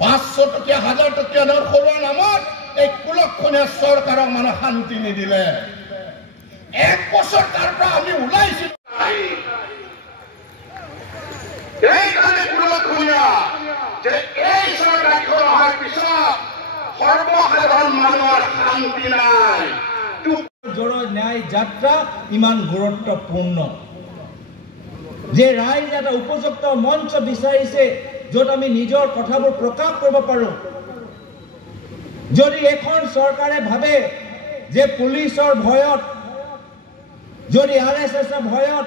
500 টকীয়া 1000 টকীয়া নোট সলোৱাৰ নামত এই কুলক্ষণীয় চৰকাৰক মানে শান্তি নিদিলে। 1 বছৰ তাৰ পৰা আমি ওলাইছিলো এইকাৰণে কুলক্ষণীয় যে এই চৰকাৰখন অহাৰ পিছত সৰ্বসাধাৰণ মানুহৰ শান্তি নাই। জড় ন্যায় যাত্ৰা ইমান গুৰুত্বপূৰ্ণ যে ৰাইজ এটা উপযুক্ত মঞ্চ বিচাৰিছে য'ত আমি নিজৰ কথাবোৰ প্ৰকাশ কৰিব পাৰোঁ। যদি এখন চৰকাৰে ভাবে যে পুলিচৰ ভয়ত, যদি RSSৰ ভয়ত,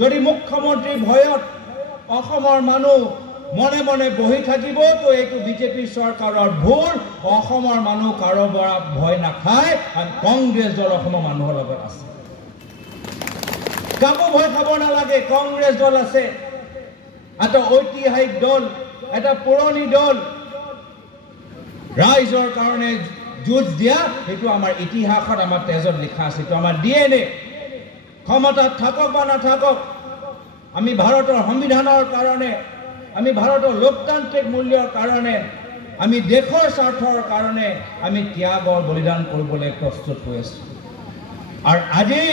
যদি মুখ্যমন্ত্ৰীৰ ভয়ত অসমৰ মানুহ মনে মনে বহি থাকিব, তো এইটো বিজেপি চৰকাৰৰ ভুল। অসমৰ মানুহ কাৰো পৰা ভয় নাখায় আৰু কংগ্ৰেছ দল অসমৰ মানুহৰ লগত আছে। কাকো ভয় খাব নালাগে। কংগ্ৰেছ দল আছে, এটা ঐতিহাসিক দল, এটা পুৰণি দল, ৰাইজৰ কাৰণে যুঁজ দিয়া। সেইটো আমাৰ ইতিহাসত, আমাৰ তেজত লিখা আছে, সেইটো আমাৰ DNA। ক্ষমতাত থাকক বা নাথাকক, আমি ভাৰতৰ সংবিধানৰ কাৰণে, আমি ভাৰতৰ লোকতান্ত্ৰিক মূল্যৰ কাৰণে, আমি দেশৰ স্বাৰ্থৰ কাৰণে আমি ত্যাগৰ বলিদান কৰিবলৈ প্ৰস্তুত হৈ আছোঁ। আৰু আজি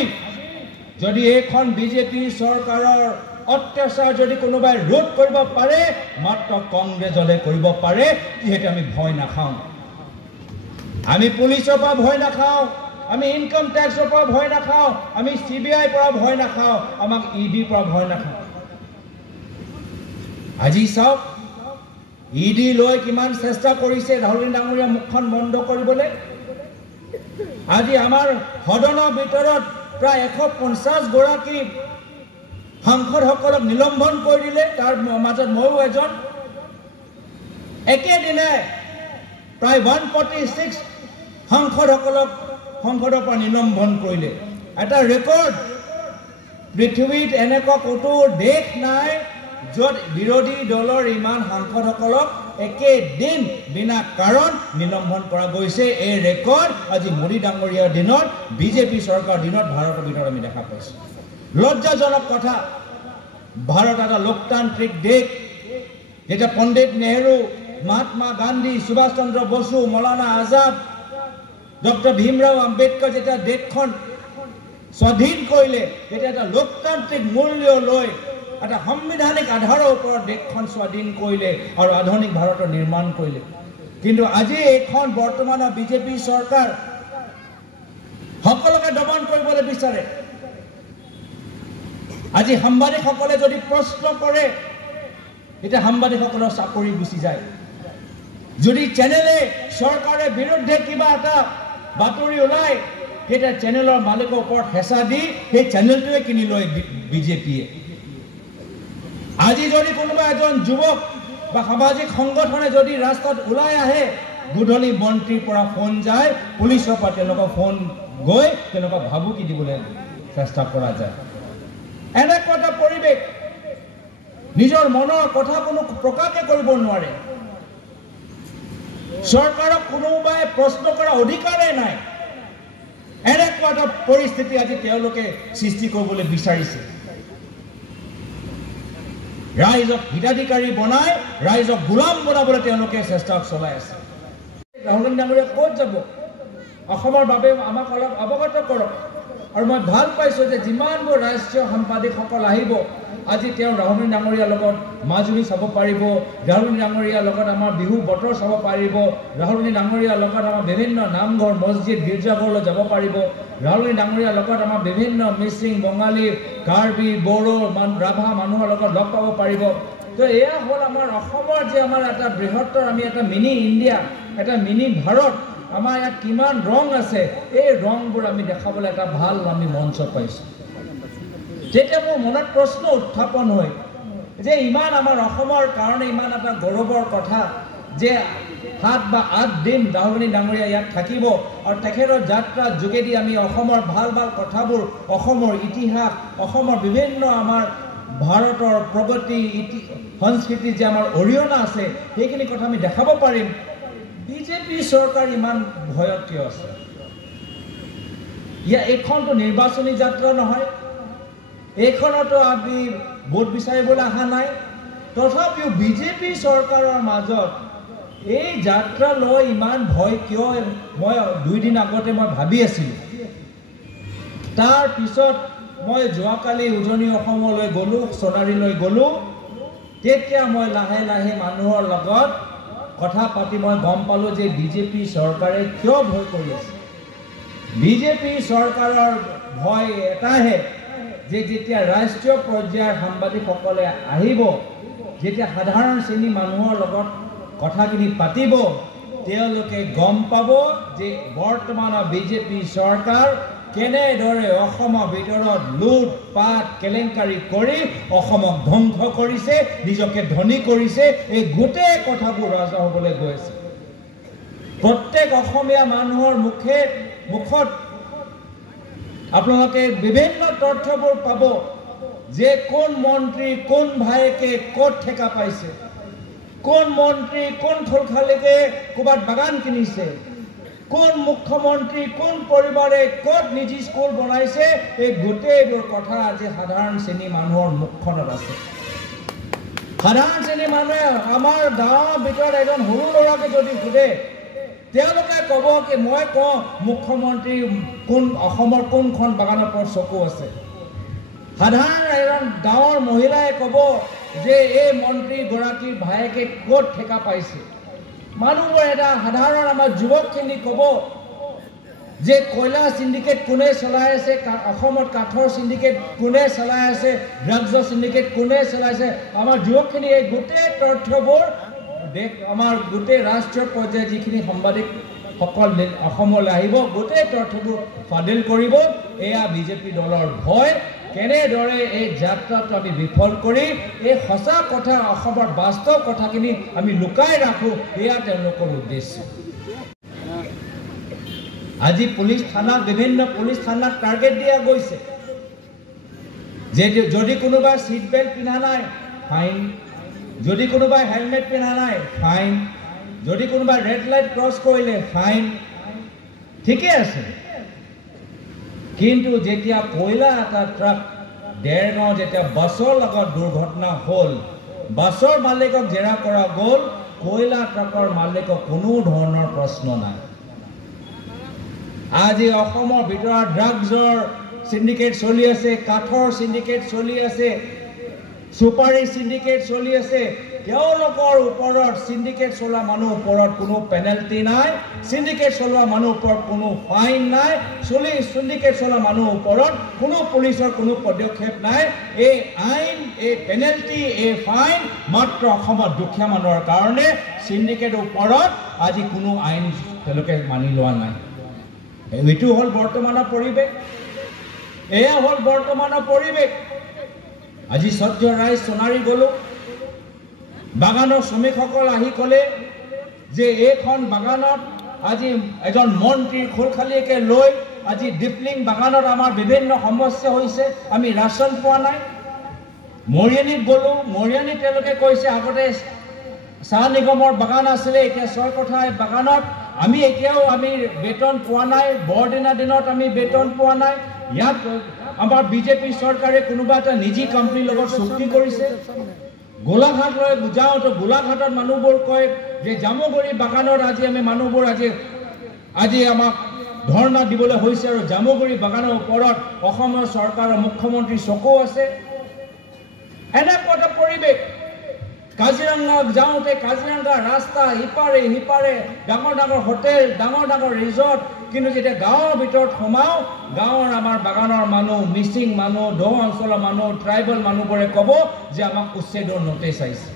যদি এইখন বিজেপি চৰকাৰৰ অত্যাচাৰ যদি কোনোবাই ৰোধ কৰিব পাৰে, মাত্ৰ কংগ্ৰেছ দলে কৰিব পাৰে। যিহেতু আমি ভয় নাখাওঁ, আমি পুলিচৰ পৰা ভয় নাখাওঁ, আমি ইনকাম টেক্সৰ পৰা ভয় নাখাওঁ, আমি CBI পৰা ভয় নাখাওঁ, আমাক ED পৰা ভয় নাখাওঁ। আজি চাওক, ED লৈ কিমান চেষ্টা কৰিছে ৰাহুল ডাঙৰীয়া মুখখন বন্ধ কৰিবলৈ। আজি আমাৰ সদনৰ ভিতৰত প্ৰায় 150 গৰাকী সাংসদসকলক নিলম্বন কৰি দিলে, তাৰ মাজত ময়ো এজন। একেদিনে প্ৰায় 146 সাংসদসকলক সংসদৰ পৰা নিলম্বন কৰিলে। এটা ৰেকৰ্ড। পৃথিৱীত এনেকুৱা ক'তো দেশ নাই য'ত বিৰোধী দলৰ ইমান সাংসদসকলক একেদিন বিনা কাৰণ নিলম্বন কৰা গৈছে। এই ৰেকৰ্ড আজি মোদী ডাঙৰীয়াৰ দিনত, বিজেপি চৰকাৰৰ দিনত ভাৰতৰ ভিতৰত আমি দেখা পাইছোঁ। লজ্জাজনক কথা। ভাৰত এটা লোকতান্ত্ৰিক দেশ। যেতিয়া পণ্ডিত নেহৰু, মহাত্মা গান্ধী, সুভাষ চন্দ্ৰ বসু, মৌলানা আজাদ, ডক্টৰ ভীমৰাও আম্বেদকাৰ যেতিয়া দেশখন স্বাধীন কৰিলে, তেতিয়া এটা লোকতান্ত্ৰিক মূল্য লৈ এটা সাংবিধানিক আধাৰৰ ওপৰত দেশখন স্বাধীন কৰিলে আৰু আধুনিক ভাৰতৰ নিৰ্মাণ কৰিলে। কিন্তু আজি এইখন বৰ্তমানৰ বিজেপি চৰকাৰ সকলোকে দমন কৰিবলৈ বিচাৰে। আজি সাংবাদিকসকলে যদি প্ৰশ্ন কৰে, তেতিয়া সাংবাদিকসকলৰ চাকৰি গুচি যায়। যদি চেনেলে চৰকাৰৰ বিৰুদ্ধে কিবা এটা বাতৰি ওলায়, তেতিয়া চেনেলৰ মালিকৰ ওপৰত হেঁচা দি সেই চেনেলটোৱে কিনি লয় বিজেপিয়ে। আজি যদি কোনোবা এজন যুৱক বা সামাজিক সংগঠনে যদি ৰাস্তাত ওলাই আহে, গধূলি মন্ত্ৰীৰ পৰা ফোন যায়, পুলিচৰ পৰা তেওঁলোকৰ ফোন গৈ তেওঁলোকক ভাবুকি দিবলৈ চেষ্টা কৰা যায়। এনেকুৱা এটা পৰিৱেশ, নিজৰ মনৰ কথা কোনো প্ৰকাশে কৰিব নোৱাৰে। চৰকাৰক কোনোবাই প্ৰশ্ন কৰাৰ অধিকাৰেই নাই। এনেকুৱা এটা পৰিস্থিতি আজি তেওঁলোকে সৃষ্টি কৰিবলৈ বিচাৰিছে। ৰাইজক হিতাধিকাৰী বনাই ৰাইজক গোলাম বনাবলৈ তেওঁলোকে চেষ্টা চলাই আছে। ৰাহুল ডাঙৰীয়া ক'ত যাব? অসমৰ বাবে আমাক অলপ অৱগত কৰক। আৰু মই ভাল পাইছোঁ যে যিমানবোৰ ৰাষ্ট্ৰীয় সাংবাদিকসকল আহিব, আজি তেওঁ ৰাহুল ডাঙৰীয়াৰ লগত মাজুলী চাব পাৰিব, ৰাহুল ডাঙৰীয়াৰ লগত আমাৰ বিহু বতৰ চাব পাৰিব, ৰাহুল ডাঙৰীয়াৰ লগত আমাৰ বিভিন্ন নামঘৰ, মছজিদ, গীৰ্জাঘৰলৈ যাব পাৰিব, ৰাহুল ডাঙৰীয়াৰ লগত আমাৰ বিভিন্ন মিচিং, বঙালী, কাৰ্বি, বড়ো, ৰাভা মানুহৰ লগত লগ পাব পাৰিব। তো এয়া হ'ল আমাৰ অসমৰ যে আমাৰ এটা বৃহত্তৰ, আমি এটা মিনি ইণ্ডিয়া, এটা মিনি ভাৰত, আমাৰ ইয়াত কিমান ৰং আছে, এই ৰংবোৰ আমি দেখাবলৈ এটা ভাল আমি মঞ্চ পাইছোঁ। যেতিয়া মোৰ মনত প্ৰশ্ন উত্থাপন হয় যে ইমান আমাৰ অসমৰ কাৰণে ইমান এটা গৌৰৱৰ কথা যে 7 বা 8 দিন ৰাহুল ডাঙৰীয়া ইয়াত থাকিব আৰু তেখেতৰ যাত্ৰাৰ যোগেদি আমি অসমৰ ভাল ভাল কথাবোৰ, অসমৰ ইতিহাস, অসমৰ বিভিন্ন আমাৰ ভাৰতৰ প্ৰগতি, সংস্কৃতি যে আমাৰ অৰিহণা আছে, সেইখিনি কথা আমি দেখাব পাৰিম। বিজেপি চৰকাৰ ইমান ভয়ত কিয় আছে? এইখনতো নিৰ্বাচনী যাত্ৰা নহয়, এইখনতো আমি ভোট বিচাৰিবলৈ অহা নাই। তথাপিও বিজেপি চৰকাৰৰ মাজত এই যাত্ৰা লৈ ইমান ভয় কিয় মই 2 দিন আগতে মই ভাবি আছিলোঁ। তাৰ পিছত মই যোৱাকালি উজনি অসমলৈ গ'লোঁ, সোণাৰীলৈ গ'লোঁ। তেতিয়া মই লাহে লাহে মানুহৰ লগত কথা পাতি মই গম পালোঁ যে বিজেপি চৰকাৰে কিয় ভয় কৰি আছে। বিজেপি চৰকাৰৰ ভয় এটাহে যে যেতিয়া ৰাষ্ট্ৰীয় পৰ্যায়ৰ সাংবাদিকসকলে আহিব, যেতিয়া সাধাৰণ শ্ৰেণী মানুহৰ লগত কথাখিনি পাতিব, তেওঁলোকে গম পাব যে বৰ্তমানৰ বিজেপি চৰকাৰ কেনেদৰে অসমৰ ভিতৰত লুটপাট কেলেংকাৰী কৰি অসমক ধ্বংস কৰিছে, নিজকে ধনী কৰিছে। এই গোটেই কথাবোৰ ৰাজহ হ'বলৈ গৈ আছে। প্ৰত্যেক অসমীয়া মানুহৰ মুখত আপোনালোকে বিভিন্ন তথ্যবোৰ পাব যে কোন মন্ত্ৰী কোন ভায়েকে ক'ত ঠেকা পাইছে, কোন মন্ত্ৰী কোন খোলখালিকে ক'ৰবাত বাগান কিনিছে, কোন মুখ্যমন্ত্ৰী কোন পৰিবাৰে ক'ত নিজি স্কুল বনাইছে। এই গোটেইবোৰ কথা আজি সাধাৰণ শ্ৰেণী মানুহৰ মুখখনত আছে। সাধাৰণ শ্ৰেণী মানুহে আমাৰ গাঁৱৰ ভিতৰত এজন সৰু ল'ৰাকে যদি সোধে, তেওঁলোকে ক'ব কি মই কওঁ মুখ্যমন্ত্ৰী কোন অসমৰ কোনখন বাগানৰ ওপৰত চকু আছে। সাধাৰণ এজন গাঁৱৰ মহিলাই ক'ব যে এই মন্ত্ৰীগৰাকীৰ ভায়েকে ক'ত ঠেকা পাইছে। মানুহবোৰ এটা সাধাৰণ আমাৰ যুৱকখিনি ক'ব যে কয়লা চিণ্ডিকেট কোনে চলাই আছে, অসমত কাঠৰ চিণ্ডিকেট কোনে চলাই আছে, ড্ৰাগছৰ চিণ্ডিকেট কোনে চলাইছে। আমাৰ যুৱকখিনি এই গোটেই তথ্যবোৰ আমাৰ গোটেই ৰাষ্ট্ৰীয় পৰ্যায়ত যিখিনি সাংবাদিকসকল অসমলৈ আহিব, গোটেই তথ্যবোৰ ফাদিল কৰিব। এয়া বিজেপি দলৰ ভয়। কেনেদৰে এই যাত্ৰাটো আমি বিফল কৰি এই সঁচা কথা, অসমৰ বাস্তৱ কথাখিনি আমি লুকাই ৰাখোঁ, এয়া তেওঁলোকৰ উদ্দেশ্য। আজি পুলিচ থানাক, বিভিন্ন পুলিচ থানাক টাৰ্গেট দিয়া গৈছে যে যদি কোনোবাই চিট বেল্ট পিন্ধা নাই ফাইন, যদি কোনোবাই হেলমেট পিন্ধা নাই ফাইন, যদি কোনোবাই ৰেড লাইট ক্ৰছ কৰিলে ফাইন। ঠিকে আছে, কিন্তু যেতিয়া কয়লা এটা ট্ৰাক দেৰগাঁও যেতিয়া বাছৰ লগত দুৰ্ঘটনা হ'ল, বাছৰ মালিকক জেৰা কৰা গ'ল, কয়লা ট্ৰাকৰ মালিকক কোনো ধৰণৰ প্ৰশ্ন নাই। আজি অসমৰ ভিতৰত ড্ৰাগছৰ চিণ্ডিকেট চলি আছে, কাঠৰ চিণ্ডিকেট চলি আছে, চুপাৰী চিণ্ডিকেট চলি আছে। তেওঁলোকৰ ওপৰত চিণ্ডিকেট চলোৱা মানুহৰ ওপৰত কোনো পেনাল্টি নাই, চিণ্ডিকেট চলোৱা মানুহৰ ওপৰত কোনো ফাইন নাই, চিণ্ডিকেট চলোৱা মানুহৰ ওপৰত কোনো পুলিচৰ কোনো পদক্ষেপ নাই। এই আইন, এই পেনাল্টি, এই ফাইন মাত্ৰ অসমৰ দুখীয়া মানুহৰ কাৰণে। চিণ্ডিকেটৰ ওপৰত আজি কোনো আইন তেওঁলোকে মানি লোৱা নাই। এইটো হ'ল বৰ্তমানৰ পৰিৱেশ, এয়া হ'ল বৰ্তমানৰ পৰিৱেশ। আজি সহ্য ৰাইজ সোণাৰী গ'লোঁ, বাগানৰ শ্ৰমিকসকল আহি ক'লে যে এইখন বাগানত আজি এজন মন্ত্ৰীৰ খোলখালিকে লৈ আজি ডিপলিং বাগানত আমাৰ বিভিন্ন সমস্যা হৈছে, আমি ৰাচন পোৱা নাই। মৰিয়নীত গ'লোঁ, মৰিয়নীত তেওঁলোকে কৈছে আগতে চাহ নিগমৰ বাগান আছিলে, এতিয়া ছয়কঠা বাগানত আমি এতিয়াও আমি বেতন পোৱা নাই, বৰদিনৰ দিনত আমি বেতন পোৱা নাই। ইয়াত আমাৰ বিজেপি চৰকাৰে কোনোবা এটা নিজি কোম্পানীৰ লগত চুক্তি কৰিছে। গোলাঘাটলৈ যাওঁতে গোলাঘাটত মানুহবোৰ কয় যে জামুগুৰি বাগানত আজি আমি মানুহবোৰ আজি আমাক ধৰ্ণা দিবলৈ হৈছে, আৰু জামুগুৰি বাগানৰ ওপৰত অসমৰ চৰকাৰৰ মুখ্যমন্ত্ৰী চকু আছে। এনেকুৱা এটা পৰিৱেশ। কাজিৰঙা যাওঁতে কাজিৰঙা ৰাস্তা ইপাৰে সিপাৰে ডাঙৰ ডাঙৰ হোটেল, ডাঙৰ ডাঙৰ ৰিজৰ্ট, কিন্তু যেতিয়া গাঁৱৰ ভিতৰত সোমাওঁ, গাঁৱৰ আমাৰ বাগানৰ মানুহ, মিচিং মানুহ, দহ অঞ্চলৰ মানুহ, ট্ৰাইবেল মানুহবোৰে ক'ব যে আমাক উচ্ছেদৰ নটিচ আহিছে।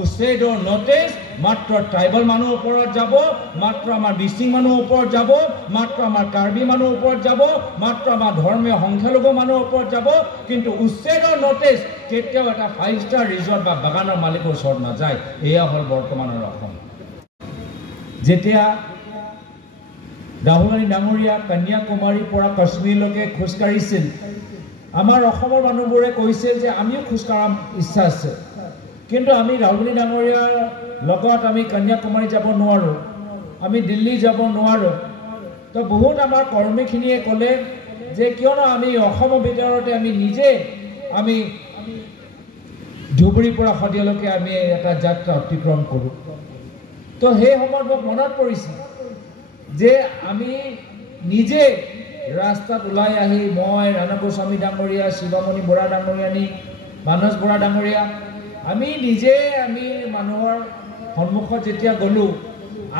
উচ্ছেদৰ নটিচ মাত্ৰ ট্ৰাইবেল মানুহৰ ওপৰত যাব, মাত্ৰ আমাৰ মিচিং মানুহৰ ওপৰত যাব, মাত্ৰ আমাৰ কাৰ্বি মানুহৰ ওপৰত যাব, মাত্ৰ আমাৰ ধৰ্মীয় সংখ্যালঘু মানুহৰ ওপৰত যাব, কিন্তু উচ্ছেদৰ নটিচ কেতিয়াও এটা 5 ষ্টাৰ ৰিজৰ্ট বা বাগানৰ মালিকৰ ওচৰত নাযায়। এয়া হ'ল বৰ্তমানৰ অসম। যেতিয়া ৰাহুল গান্ধী ডাঙৰীয়া কন্যাকুমাৰীৰ পৰা কাশ্মীৰলৈকে খোজকাঢ়িছিল, আমাৰ অসমৰ মানুহবোৰে কৈছিল যে আমিও খোজকাঢ়াৰ ইচ্ছা আছে, কিন্তু আমি ৰাহুল গান্ধী ডাঙৰীয়াৰ লগত আমি কন্যাকুমাৰী যাব নোৱাৰোঁ, আমি দিল্লী যাব নোৱাৰোঁ। তো বহুত আমাৰ কৰ্মীখিনিয়ে ক'লে যে কিয়নো আমি অসমৰ ভিতৰতে আমি নিজে আমি ধুবুৰীৰ পৰা শদিয়ালৈকে আমি এটা যাত্ৰা অতিক্ৰম কৰোঁ। তো সেই সময়ত মোক মনত পৰিছে যে আমি নিজে ৰাস্তাত ওলাই আহি মই ৰাণা গোস্বামী ডাঙৰীয়া, শিৱামণি বৰা ডাঙৰীয়ানী, মানস বৰা ডাঙৰীয়া আমি নিজে মানুহৰ সন্মুখত যেতিয়া গ'লোঁ,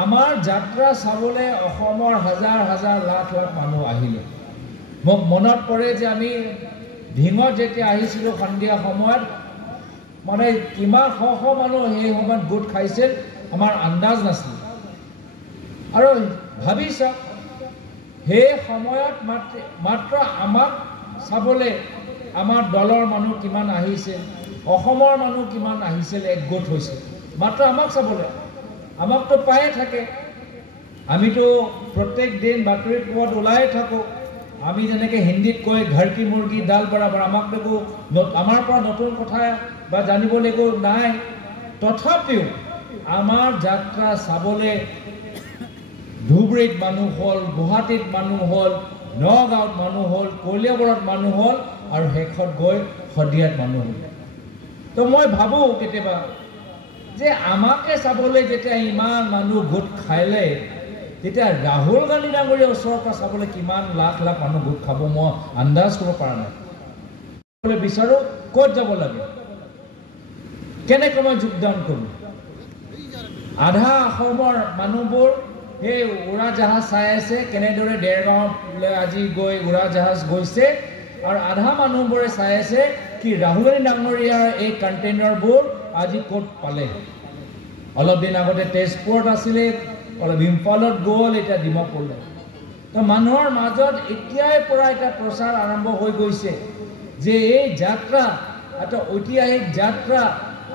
আমাৰ যাত্ৰা চাবলৈ অসমৰ হাজাৰ হাজাৰ লাখ লাখ মানুহ আহিলে। মোক মনত পৰে যে আমি ঢিঙত যেতিয়া আহিছিলোঁ সন্ধিয়া সময়ত, মানে কিমান শ শ মানুহ সেই সময়ত গোট খাইছিল আমাৰ আন্দাজ নাছিল। আৰু ভাবি চাওক, সেই সময়ত মাত্ৰ আমাক চাবলৈ আমাৰ দলৰ মানুহ কিমান আহিছিল, অসমৰ মানুহ কিমান আহিছিল, একগোট হৈছিল মাত্ৰ আমাক চাবলৈ। আমাকতো পায়ে থাকে, আমিতো প্ৰত্যেক দিন বাতৰিত পোৱাত ওলাই থাকোঁ। আমি যেনেকৈ হিন্দীত কয় ঘৰ কি মুৰ্গী ডাল বৰাবৰ, আমাকতো আমাৰ পৰা নতুন কথা বা জানিবলৈকো নাই। তথাপিও আমাৰ যাত্ৰা চাবলৈ ধুবুৰীত মানুহ হ'ল, গুৱাহাটীত মানুহ হ'ল, নগাঁৱত মানুহ হ'ল, কলিয়াবৰত মানুহ হ'ল আৰু শেষত গৈ শদিয়াত মানুহ হ'ল। তো মই ভাবোঁ কেতিয়াবা যে আমাকে চাবলৈ যেতিয়া ইমান মানুহ গোট খাইলে, তেতিয়া ৰাহুল গান্ধী ডাঙৰীয়াৰ ওচৰৰ পৰা চাবলৈ কিমান লাখ লাখ মানুহ গোট খাব মই আন্দাজ কৰিব পৰা নাই। বিচাৰোঁ ক'ত যাব লাগে, কেনেকৈ মই যোগদান কৰোঁ। আধা অসমৰ মানুহবোৰ সেই উৰাজাহাজ চাই আছে, কেনেদৰে দেৰগাঁৱলৈ আজি গৈ উৰাজাহাজ গৈছে, আৰু আধা মানুহবোৰে চাই আছে কি ৰাহুল গান্ধী ডাঙৰীয়াৰ এই কণ্টেইনাৰবোৰ আজি ক'ত পালে। অলপ দিন আগতে তেজপুৰত আছিলে, অলপ ইম্ফলত গ'ল, এতিয়া ডিমাপুৰলৈ। তো মানুহৰ মাজত এতিয়াই পৰা এটা প্ৰচাৰ আৰম্ভ হৈ গৈছে যে এই যাত্ৰা এটা ঐতিহাসিক যাত্ৰা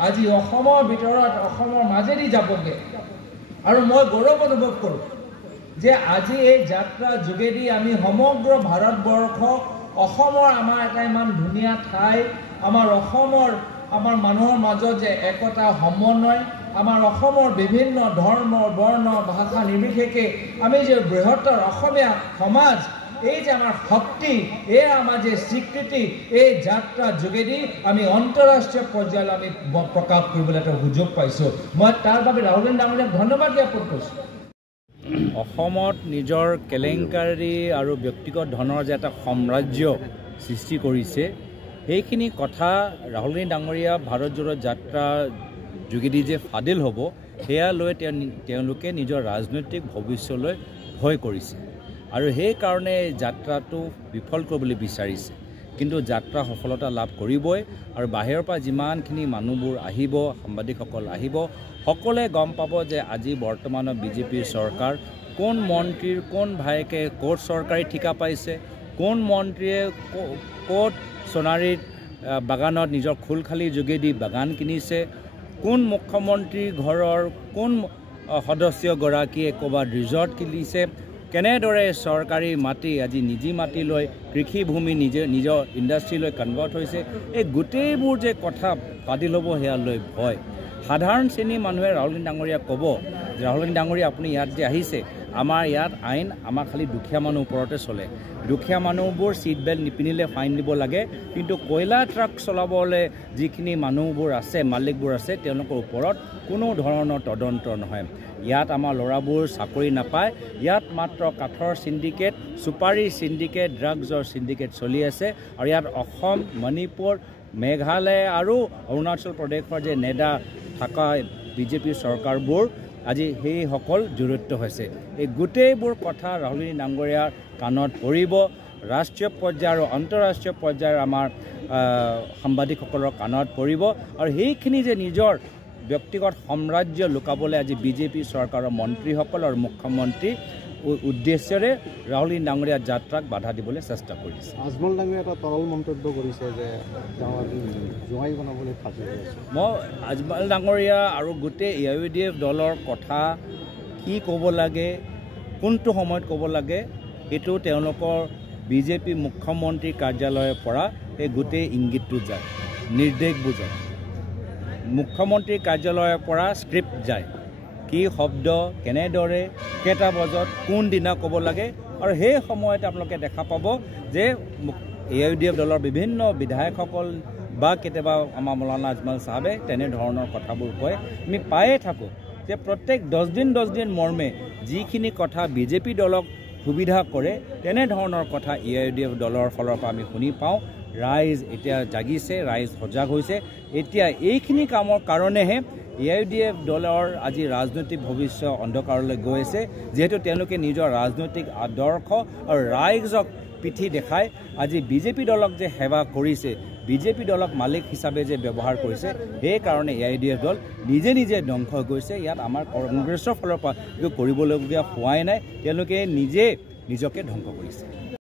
আজি অসমৰ ভিতৰত, অসমৰ মাজেদি যাবগৈ। আৰু মই গৌৰৱ অনুভৱ কৰোঁ যে আজি এই যাত্ৰাৰ যোগেদি আমি সমগ্ৰ ভাৰতবৰ্ষক, অসমৰ আমাৰ এটা ইমান ধুনীয়া ঠাই, আমাৰ অসমৰ আমাৰ মানুহৰ মাজত যে একতা সমন্বয়, আমাৰ অসমৰ বিভিন্ন ধৰ্ম বৰ্ণ ভাষা নিৰ্বিশেষে আমি যে বৃহত্তৰ অসমীয়া সমাজ, এই যে আমাৰ শক্তি, এই আমাৰ যে স্বীকৃতি, এই যাত্ৰাৰ যোগেদি আমি আন্তঃৰাষ্ট্ৰীয় পৰ্যায়লৈ আমি প্ৰকাশ কৰিবলৈ এটা সুযোগ পাইছোঁ। মই তাৰ বাবে ৰাহুল গান্ধী ডাঙৰীয়াক ধন্যবাদ জ্ঞাপন কৰিছোঁ। অসমত নিজৰ কেলেংকাৰী আৰু ব্যক্তিগত ধনৰ যে এটা সাম্ৰাজ্য সৃষ্টি কৰিছে, সেইখিনি কথা ৰাহুল গান্ধী ডাঙৰীয়া ভাৰত জোড়ো যাত্ৰা যোগেদি যে ফাদিল হ'ব, সেয়া লৈ তেওঁলোকে নিজৰ ৰাজনৈতিক ভৱিষ্যলৈ ভয় কৰিছে আৰু সেইকাৰণে যাত্ৰাটো বিফল কৰিবলৈ বিচাৰিছে। কিন্তু যাত্ৰা সফলতা লাভ কৰিবই, আৰু বাহিৰৰ পৰা যিমানখিনি মানুহবোৰ আহিব, সাংবাদিকসকল আহিব, সকলোৱে গম পাব যে আজি বৰ্তমানৰ বিজেপিৰ চৰকাৰ, কোন মন্ত্ৰীৰ কোন ভায়েকে ক'ত চৰকাৰী ঠিকা পাইছে, কোন মন্ত্ৰীয়ে ক'ত সোণাৰীত বাগানত নিজৰ খোলখালিৰ যোগেদি বাগান কিনিছে, কোন মুখ্যমন্ত্ৰীৰ ঘৰৰ কোন সদস্যগৰাকীয়ে ক'ৰবাত ৰিজৰ্ট কিনিছে, কেনেদৰে চৰকাৰী মাটি আজি নিজি মাটি লৈ কৃষিভূমি নিজৰ ইণ্ডাষ্ট্ৰীলৈ কনভাৰ্ট হৈছে, এই গোটেইবোৰ যে কথা ফাদিল হ'ব সেয়া লৈ ভয়। সাধাৰণ শ্ৰেণীৰ মানুহে ৰাহুল গান্ধী ডাঙৰীয়াক ক'ব যে ৰাহুল গান্ধী ডাঙৰীয়া আপুনি ইয়াত যে আহিছে, আমাৰ ইয়াত আইন আমাৰ খালি দুখীয়া মানুহ ওপৰতে চলে, দুখীয়া মানুহবোৰ ছিট বেল্ট নিপিন্ধিলে ফাইন দিব লাগে, কিন্তু কয়লা ট্ৰাক চলাবলৈ যিখিনি মানুহবোৰ আছে, মালিকবোৰ আছে, তেওঁলোকৰ ওপৰত কোনো ধৰণৰ তদন্ত নহয়। ইয়াত আমাৰ ল'ৰাবোৰ চাকৰি নাপায়, ইয়াত মাত্ৰ কাঠৰ চিণ্ডিকেট, চুপাৰী চিণ্ডিকেট, ড্ৰাগছৰ চিণ্ডিকেট চলি আছে। আৰু ইয়াত অসম, মণিপুৰ, মেঘালয় আৰু অৰুণাচল প্ৰদেশৰ যে নেডা থকা বিজেপিৰ চৰকাৰবোৰ আজি সেইসকল জড়িত হৈছে। এই গোটেইবোৰ কথা ৰাহুল গান্ধী ডাঙৰীয়াৰ কাণত পৰিব, ৰাষ্ট্ৰীয় পৰ্যায় আৰু আন্তঃৰাষ্ট্ৰীয় পৰ্যায়ৰ আমাৰ সাংবাদিকসকলৰ কাণত পৰিব, আৰু সেইখিনি যে নিজৰ ব্যক্তিগত সাম্ৰাজ্য লুকাবলৈ আজি বিজেপি চৰকাৰৰ মন্ত্ৰীসকল আৰু মুখ্যমন্ত্ৰী উদ্দেশ্যেৰে ৰাহুল গান্ধী ডাঙৰীয়াৰ যাত্ৰাক বাধা দিবলৈ চেষ্টা কৰিছে। আজমল ডাঙৰীয়া এটা তৰল মন্তব্য কৰিছে যে জোৱাই বনাবলৈ ফাঁচি আছে। মই আজমল ডাঙৰীয়া আৰু গোটেই AIUDF দলৰ কথা কি ক'ব লাগে, কোনটো সময়ত ক'ব লাগে, সেইটো তেওঁলোকৰ বিজেপি মুখ্যমন্ত্ৰী কাৰ্যালয়ৰ পৰা এই গোটেই ইংগিতটো যায়, নিৰ্দেশবোৰ যায়। মুখ্যমন্ত্ৰী কাৰ্যালয়ৰ পৰা স্ক্ৰিপ্ট যায়, কি শব্দ কেনেদৰে কেইটা বজাত কোন দিনা ক'ব লাগে, আৰু সেই সময়তে আপোনালোকে দেখা পাব যে AIUDF দলৰ বিভিন্ন বিধায়কসকল, বা কেতিয়াবা আমাৰ মৌলানা আজমল চাহাবে তেনেধৰণৰ কথাবোৰ কয় আমি পায়ে থাকোঁ যে প্ৰত্যেক 10 দিন মৰ্মে যিখিনি কথা বিজেপি দলক সুবিধা কৰে তেনেধৰণৰ কথা AIUDF দলৰ ফালৰ পৰা আমি শুনি পাওঁ ৰাইজ এতিয়া জাগিছে ৰাইজ সজাগ হৈছে এতিয়া এইখিনি কামৰ কাৰণেহে AIUDF দলৰ আজি ৰাজনৈতিক ভৱিষ্যত অন্ধকাৰলৈ গৈ আছে যেহেতু তেওঁলোকে নিজৰ ৰাজনৈতিক আদৰ্শ আৰু ৰাইজক পিঠি দেখাই আজি বিজেপি দলক যে সেৱা কৰিছে বিজেপি দলক মালিক হিচাপে যে ব্যৱহাৰ কৰিছে সেই কাৰণে AIUDF দল নিজে নিজে ধ্বংস হৈ গৈছে ইয়াত আমাৰ কংগ্ৰেছৰ ফালৰ পৰা একো কৰিবলগীয়া হোৱাই নাই তেওঁলোকে নিজে নিজকে ধ্বংস কৰিছে